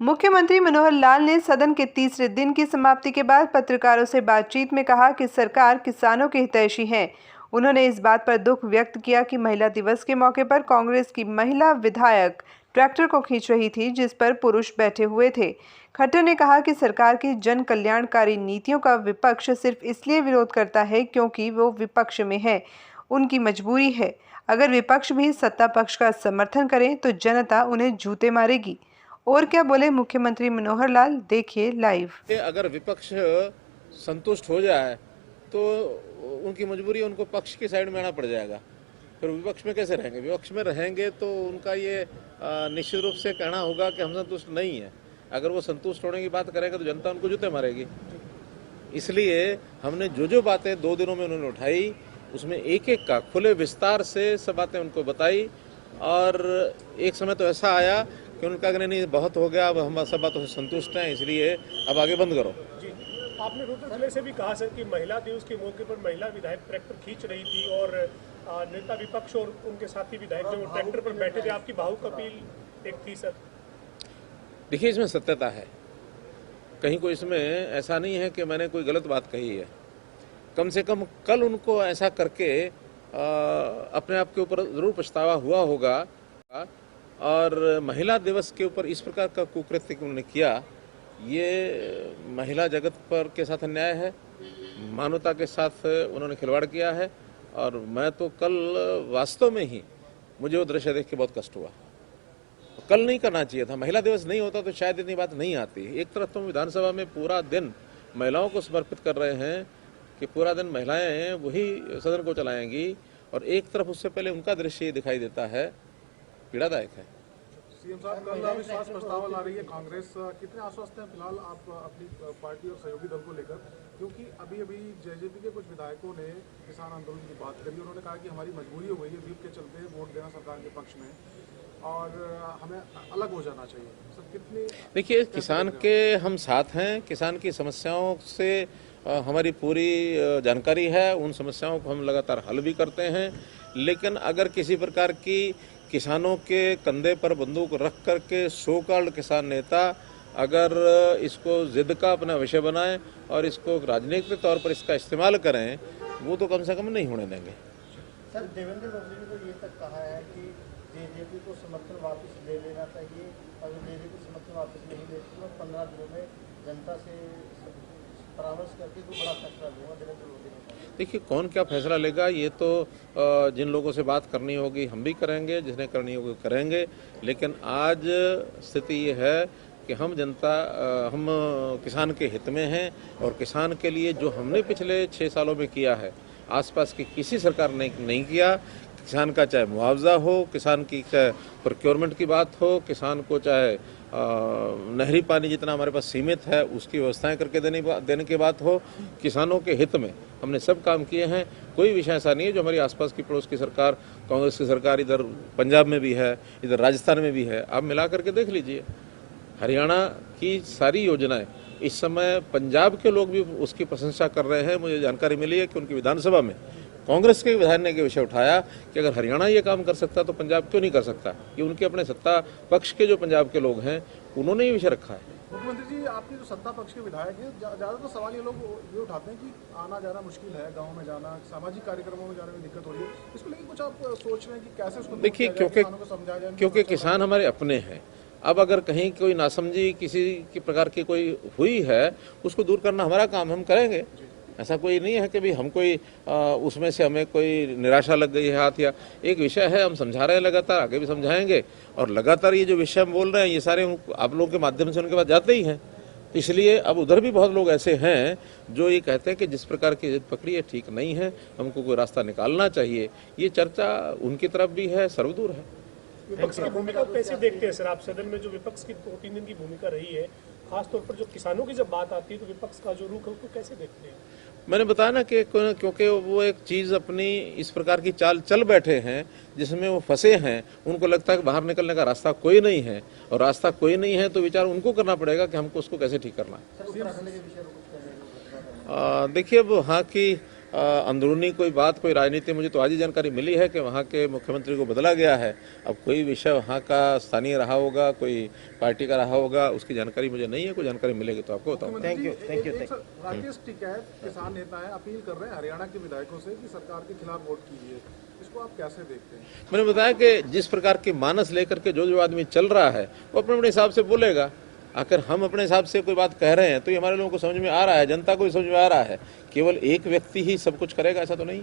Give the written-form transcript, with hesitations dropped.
मुख्यमंत्री मनोहर लाल ने सदन के तीसरे दिन की समाप्ति के बाद पत्रकारों से बातचीत में कहा कि सरकार किसानों के हितैषी है। उन्होंने इस बात पर दुख व्यक्त किया कि महिला दिवस के मौके पर कांग्रेस की महिला विधायक ट्रैक्टर को खींच रही थी, जिस पर पुरुष बैठे हुए थे। खट्टर ने कहा कि सरकार की जन कल्याणकारी नीतियों का विपक्ष सिर्फ इसलिए विरोध करता है क्योंकि वो विपक्ष में है, उनकी मजबूरी है। अगर विपक्ष भी सत्ता पक्ष का समर्थन करें तो जनता उन्हें जूते मारेगी। और क्या बोले मुख्यमंत्री मनोहर लाल, देखिए लाइव। अगर विपक्ष संतुष्ट हो जाए तो उनकी मजबूरी, उनको पक्ष की साइड में आना पड़ जाएगा। फिर विपक्ष में कैसे रहेंगे? विपक्ष में रहेंगे तो उनका ये निश्चित रूप से कहना होगा कि हम संतुष्ट नहीं है। अगर वो संतुष्ट होने की बात करेंगे तो जनता उनको जूते मारेगी। इसलिए हमने जो बातें 2 दिनों में उन्होंने उठाई, उसमें एक एक का खुले विस्तार से सब बातें उनको बताई। और एक समय तो ऐसा आया कि उनका कहना नहीं बहुत हो गया, अब हम सब बातों से संतुष्ट हैं, इसलिए अब आगे बंद करो। जी, आपने रुद्र जिले से भी कहा सर कि महिला दिवस के मौके पर महिला विधायक ट्रैक्टर खींच रही थी और नेता विपक्ष और उनके साथी विधायक जो ट्रैक्टर पर बैठे थे, आपकी भावुक अपील एक थी सर। देखिए, इसमें सत्यता है, कहीं कोई इसमें ऐसा नहीं है कि मैंने कोई गलत बात कही है। कम से कम कल उनको ऐसा करके अपने आप के ऊपर जरूर पछतावा हुआ होगा। और महिला दिवस के ऊपर इस प्रकार का कुकृत्य उन्होंने किया, ये महिला जगत पर के साथ अन्याय है, मानवता के साथ उन्होंने खिलवाड़ किया है। और मैं तो कल वास्तव में ही मुझे वो दृश्य देख के बहुत कष्ट हुआ। कल नहीं करना चाहिए था। महिला दिवस नहीं होता तो शायद इतनी बात नहीं आती। एक तरफ तो विधानसभा में पूरा दिन महिलाओं को समर्पित कर रहे हैं कि पूरा दिन महिलाएं वही सदन को चलाएंगी, और एक तरफ उससे पहले उनका दृश्य दिखाई देता है, पीड़ादायक है। सीएम साहब, कल अविश्वास प्रस्ताव ला रही है कांग्रेस, कितने आश्वस्त हैं फिलहाल आप अपनी पार्टी और सहयोगी दल को लेकर? क्योंकि अभी जेजेपी के कुछ विधायकों ने किसान आंदोलन की बात करी। उन्होंने कहा कि हमारी मजबूरी हो गई है व्हीप के चलते वोट देना सरकार के पक्ष में और हमें अलग हो जाना चाहिए। सर, कितनी? देखिए, किसान के हम साथ हैं, किसान की समस्याओं से हमारी पूरी जानकारी है, उन समस्याओं को हम लगातार हल भी करते हैं। लेकिन अगर किसी प्रकार की किसानों के कंधे पर बंदूक रख करके सो कॉल्ड किसान नेता अगर इसको जिद का अपना विषय बनाएं और इसको राजनीतिक तौर पर इसका इस्तेमाल करें, वो तो कम से कम नहीं होने देंगे। सर, देवेंद्र फडणवीस ने तो ये तक कहा है कि जेजेपी को समर्थन वापस ले लेना चाहिए, अगर जेजेपी समर्थन वापस नहीं लेती तो 15 दिनों में जनता से परामर्श करके कोई बड़ा फैसला लूंगा। देवेंद्र मोदी ने कहा। देखिए, कौन क्या फैसला लेगा ये तो जिन लोगों से बात करनी होगी हम भी करेंगे, जिन्हें करनी होगी करेंगे। लेकिन आज स्थिति ये है कि हम जनता, हम किसान के हित में हैं, और किसान के लिए जो हमने पिछले 6 सालों में किया है, आसपास की किसी सरकार ने नहीं किया। किसान का चाहे मुआवजा हो, किसान की चाहे प्रोक्योरमेंट की बात हो, किसान को चाहे नहरी पानी जितना हमारे पास सीमित है उसकी व्यवस्थाएं करके देने की बात हो, किसानों के हित में हमने सब काम किए हैं। कोई विषय ऐसा नहीं है जो हमारी आसपास की पड़ोस की सरकार, कांग्रेस की सरकार, इधर पंजाब में भी है, इधर राजस्थान में भी है, आप मिला करके देख लीजिए। हरियाणा की सारी योजनाएं इस समय पंजाब के लोग भी उसकी प्रशंसा कर रहे हैं। मुझे जानकारी मिली है कि उनकी विधानसभा में कांग्रेस के विधायक ने विषय उठाया कि अगर हरियाणा ये काम कर सकता तो पंजाब क्यों नहीं कर सकता। ये उनके अपने सत्ता पक्ष के जो पंजाब के लोग हैं उन्होंने ये विषय रखा है। मुख्यमंत्री जी, आपके जो सत्ता पक्ष के विधायक हैं, ज्यादातर सवाल ये लोग ये उठाते हैं कि आना जाना मुश्किल है, गाँव में जाना, सामाजिक कार्यक्रमों में जाने में दिक्कत हो रही है। इसको लेकर कुछ आप सोच रहे हैं कि कैसे उसको? देखिए, क्योंकि किसान हमारे अपने हैं। अब अगर कहीं कोई नासमझी किसी की प्रकार की कोई हुई है, उसको दूर करना हमारा काम, हम करेंगे। ऐसा कोई नहीं है कि भी हम कोई उसमें से हमें कोई निराशा लग गई है हाथ, या एक विषय है हम समझा रहे हैं, लगातार आगे भी समझाएंगे। और लगातार ये जो विषय हम बोल रहे हैं ये सारे आप लोगों के माध्यम से उनके पास जाते ही हैं। इसलिए अब उधर भी बहुत लोग ऐसे हैं जो ये कहते हैं कि जिस प्रकार की जिद पकड़ी है ठीक नहीं है, हमको कोई रास्ता निकालना चाहिए। ये चर्चा उनकी तरफ भी है, सर्वदूर है। विपक्ष की भूमिका कैसे देखते हैं सर आप? सदन में जो विपक्ष की 2-3 दिन की भूमिका रही है, खासतौर पर जो किसानों की जब बात आती है तो विपक्ष का जो रुख है उसको कैसे देखते हैं? मैंने बताया ना कि क्योंकि वो एक चीज़ अपनी इस प्रकार की चाल चल बैठे हैं जिसमें वो फंसे हैं। उनको लगता है कि बाहर निकलने का रास्ता कोई नहीं है, और रास्ता कोई नहीं है तो विचार उनको करना पड़ेगा कि हमको उसको कैसे ठीक करना है। देखिए, अब हाँ की अंदरूनी कोई बात, कोई राजनीति, मुझे तो आज ही जानकारी मिली है कि वहाँ के मुख्यमंत्री को बदला गया है। अब कोई विषय वहाँ का स्थानीय रहा होगा, कोई पार्टी का रहा होगा, उसकी जानकारी मुझे नहीं है। कोई जानकारी मिलेगी तो आपको बताऊंगा। Thank you. राकेश टिकैत किसान नेता है, अपील कर रहे हैं हरियाणा के विधायकों से कि सरकार के खिलाफ वोट कीजिए, इसको आप कैसे देखते हैं? मैंने बताया कि जिस प्रकार की मानस लेकर के जो आदमी चल रहा है वो अपने अपने हिसाब से बोलेगा। आखिर हम अपने हिसाब से कोई बात कह रहे हैं तो ये हमारे लोगों को समझ में आ रहा है, जनता को भी समझ में आ रहा है। केवल एक व्यक्ति ही सब कुछ करेगा ऐसा तो नहीं।